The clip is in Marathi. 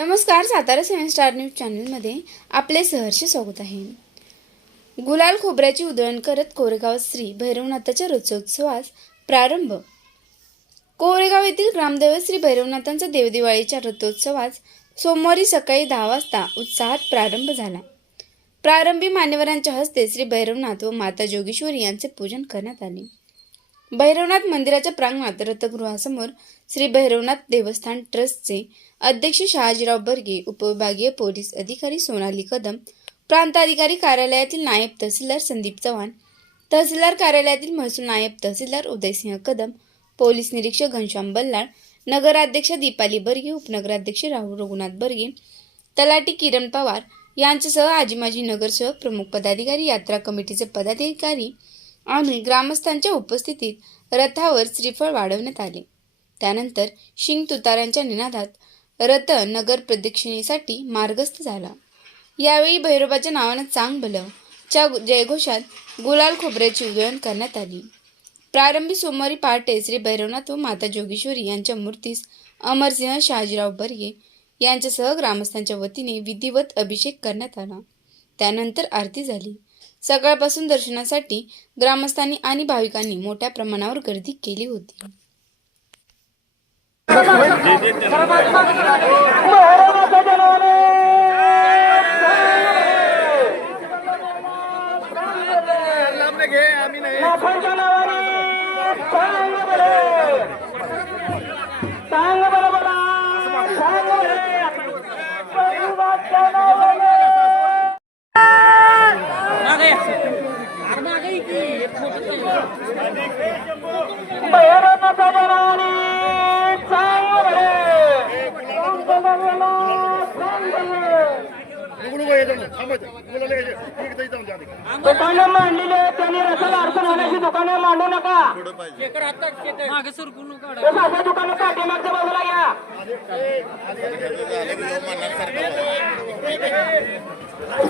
नमस्कार सातारा सेवन स्टार न्यूज चॅनलमध्ये आपले सहर्ष स्वागत आहे. गुलाल खोबऱ्याची उधळण करत कोरेगाव श्री भैरवनाथाच्या रथोत्सवास प्रारंभ. कोरेगाव येथील ग्रामदैवत श्री भैरवनाथांचा देवदिवाळीच्या रथोत्सवास सोमवारी सकाळी दहा वाजता उत्साहात प्रारंभ झाला. प्रारंभी मान्यवरांच्या हस्ते श्री भैरवनाथ व माता जोगेश्वरी यांचे पूजन करण्यात आले. भैरवनाथ मंदिराच्या प्रांगणात रथगृहासमोर श्री भैरवनाथ देवस्थान ट्रस्टचे अध्यक्ष शहाजीराव बर्गे उपविभागीय पोलीस अधिकारी सोनाली कदम प्रांताधिकारी कार्यालयातील नायब तहसीलदार संदीप चव्हाण तहसीलदार कार्यालयातील महसूल नायब तहसीलदार उदयसिंह कदम पोलीस निरीक्षक घनश्याम बल्लाळ नगराध्यक्ष दीपाली बर्गे उपनगराध्यक्ष राहुल रघुनाथ बर्गे तलाटी किरण पवार यांच्यासह आजी माजी नगरसेवक प्रमुख पदाधिकारी यात्रा कमिटीचे पदाधिकारी आणि ग्रामस्थांच्या उपस्थितीत रथावर श्रीफळ वाढवण्यात आले. त्यानंतर शिंग तुताऱ्यांच्या निनादात रथ नगर प्रदक्षिणेसाठी मार्गस्थ झाला. यावेळी भैरवाच्या नावानं चांग भलं च्या जयघोषात गुलाल खोबऱ्याची उधळण करण्यात आली. प्रारंभी सोमवारी पहाटे श्री भैरवनाथ व माता जोगेश्वरी यांच्या मूर्तीस अमरसिंह शहाजीराव बर्गे यांच्यासह ग्रामस्थांच्या वतीने विधिवत अभिषेक करण्यात आला. त्यानंतर आरती झाली. सकाळपासून दर्शनासाठी ग्रामस्थांनी आणि भाविकांनी मोठ्या प्रमाणावर गर्दी केली होती. दुकानं मांडलेली आहेत त्यांनी रसाला अडचण होण्याची दुकानं मांडू नका मागे दुकानं पाठीमागच्या बाजूला घ्या भैरवनाथच्या